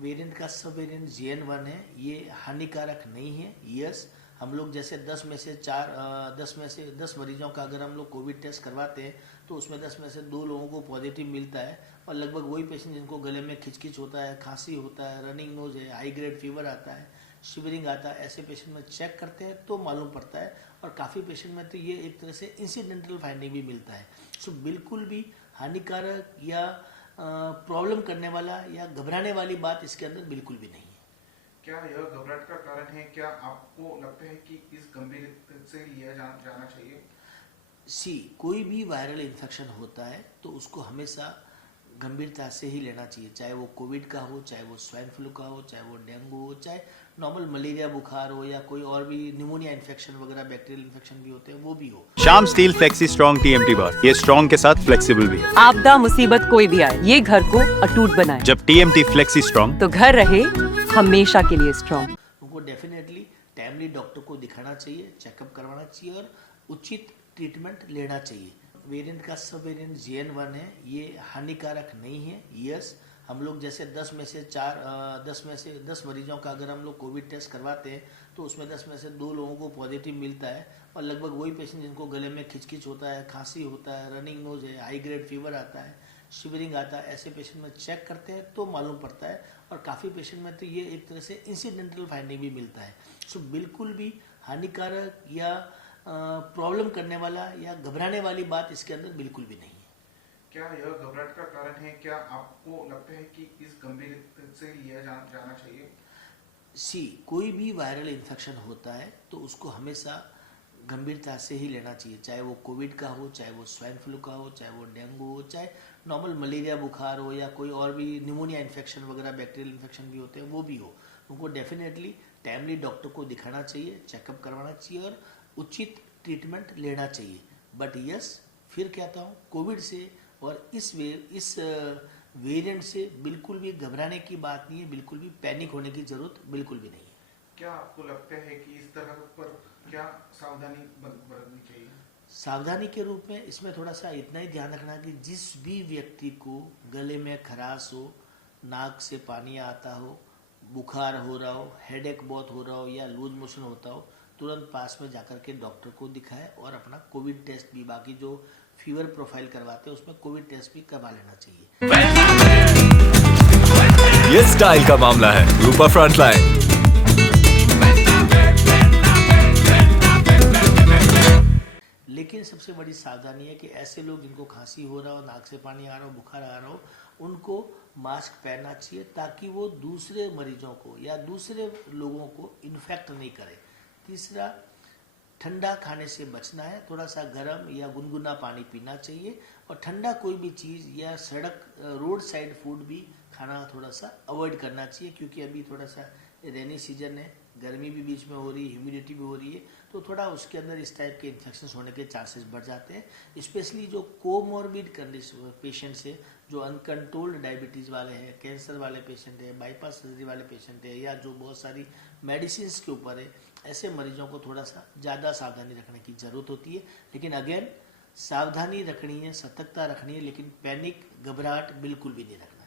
Variant का सब variant JN1 है, ये हानिकारक नहीं है। यस, हम लोग जैसे 10 में से 10 मरीजों का अगर हम लोग कोविड टेस्ट करवाते हैं तो उसमें 10 में से 2 लोगों को पॉजिटिव मिलता है, और लगभग वही पेशेंट जिनको गले में खिचखिच होता है, खांसी होता है, रनिंग नोज है, हाई ग्रेड फीवर आता है, शिवरिंग आता है, ऐसे पेशेंट में चेक करते हैं तो मालूम पड़ता है। और काफ़ी पेशेंट में तो ये एक तरह से इंसिडेंटल फाइंडिंग भी मिलता है। सो बिल्कुल भी हानिकारक या प्रॉब्लम करने वाला या घबराने वाली बात इसके अंदर बिल्कुल भी नहीं है। क्या यह घबराहट का कारण है? क्या आपको लगता है कि इस गंभीरता से लिया जाना चाहिए? कोई भी वायरल इन्फेक्शन होता है तो उसको हमेशा गंभीरता से ही लेना चाहिए, चाहे वो कोविड का हो, चाहे वो स्वाइन फ्लू का हो, चाहे वो डेंगू हो, चाहे नॉर्मल मलेरिया बुखार हो, या कोई और भी निमोनिया इन्फेक्शन वगैरह बैक्टीरियल इन्फेक्शन भी होते हैं, वो भी हो। Shyam steel flexi strong TMT बार, ये स्ट्रॉन्ग के साथ फ्लेक्सिबल भी है। आपदा मुसीबत कोई भी आए, ये घर को अटूट बनाए। जब TMT फ्लेक्सी स्ट्रॉन्ग, तो घर रहे हमेशा के लिए स्ट्रॉन्ग। उनको डेफिनेटली टाइमली डॉक्टर को दिखाना चाहिए, चेकअप करवाना चाहिए और उचित ट्रीटमेंट लेना चाहिए। वेरिएंट का सब वेरिएंट JN1 है, ये हानिकारक नहीं है। यस, हम लोग जैसे 10 में से 10 मरीजों का अगर हम लोग कोविड टेस्ट करवाते हैं तो उसमें 10 में से 2 लोगों को पॉजिटिव मिलता है, और लगभग वही पेशेंट जिनको गले में खिचखिच होता है, खांसी होता है, रनिंग नोज है, हाई ग्रेड फीवर आता है, शिवरिंग आता है, ऐसे पेशेंट में चेक करते हैं तो मालूम पड़ता है। और काफ़ी पेशेंट में तो ये एक तरह से इंसिडेंटल फाइंडिंग भी मिलता है। सो बिल्कुल भी हानिकारक या प्रॉब्लम करने वाला या घबराने वाली बात इसके अंदर बिल्कुल भी नहीं है। क्या यह घबराहट का कारण है? क्या आपको लगता है कि इस गंभीरता से लिया जाना चाहिए? कोई भी वायरल इन्फेक्शन होता है तो उसको हमेशा गंभीरता से ही लेना चाहिए, चाहे वो कोविड का हो, चाहे वो स्वाइन फ्लू का हो, चाहे वो डेंगू हो, चाहे नॉर्मल मलेरिया बुखार हो, या कोई और भी निमोनिया इन्फेक्शन वगैरह बैक्टीरियल इन्फेक्शन भी होते हैं, वो भी हो। उनको डेफिनेटली टाइमली डॉक्टर को दिखाना चाहिए, चेकअप करवाना चाहिए और उचित ट्रीटमेंट लेना चाहिए। बट यस, फिर कहता हूँ, कोविड से और इस वेरिएंट से बिल्कुल भी घबराने की बात नहीं है, बिल्कुल भी पैनिक होने की जरूरत बिल्कुल भी नहीं है। क्या आपको लगता है कि इस तरह पर क्या सावधानी बरतनी चाहिए? सावधानी के रूप में इसमें थोड़ा सा इतना ही ध्यान रखना कि जिस भी व्यक्ति को गले में खराश हो, नाक से पानी आता हो, बुखार हो रहा हो, हेडेक बहुत हो रहा हो या लूज मोशन होता हो, तुरंत पास में जाकर के डॉक्टर को दिखाए और अपना कोविड टेस्ट भी, बाकी जो फीवर प्रोफाइल करवाते हैं उसमें कोविड टेस्ट भी करवा लेना चाहिए। ये स्टाइल का मामला है। रूपा फ्रंटलाइन। लेकिन सबसे बड़ी सावधानी है कि ऐसे लोग जिनको खांसी हो रहा हो, नाक से पानी आ रहा हो, बुखार आ रहा हो, उनको मास्क पहनना चाहिए ताकि वो दूसरे मरीजों को या दूसरे लोगों को इन्फेक्ट नहीं करे। तीसरा, ठंडा खाने से बचना है, थोड़ा सा गर्म या गुनगुना पानी पीना चाहिए, और ठंडा कोई भी चीज़ या रोड साइड फूड भी खाना थोड़ा सा अवॉइड करना चाहिए, क्योंकि अभी थोड़ा सा रेनी सीजन है, गर्मी भी बीच में हो रही है, ह्यूमिडिटी भी हो रही है, तो थोड़ा उसके अंदर इस टाइप के इन्फेक्शंस होने के चांसेस बढ़ जाते हैं। स्पेशली जो कोमॉर्बिड कंडीशन पेशेंट्स है, जो अनकंट्रोल्ड डायबिटीज़ वाले हैं, कैंसर वाले पेशेंट है, बाईपास सर्जरी वाले पेशेंट है, या जो बहुत सारी मेडिसिन के ऊपर है, ऐसे मरीजों को थोड़ा सा ज़्यादा सावधानी रखने की ज़रूरत होती है। लेकिन अगेन, सावधानी रखनी है, सतर्कता रखनी है, लेकिन पैनिक, घबराहट बिल्कुल भी नहीं रखनी।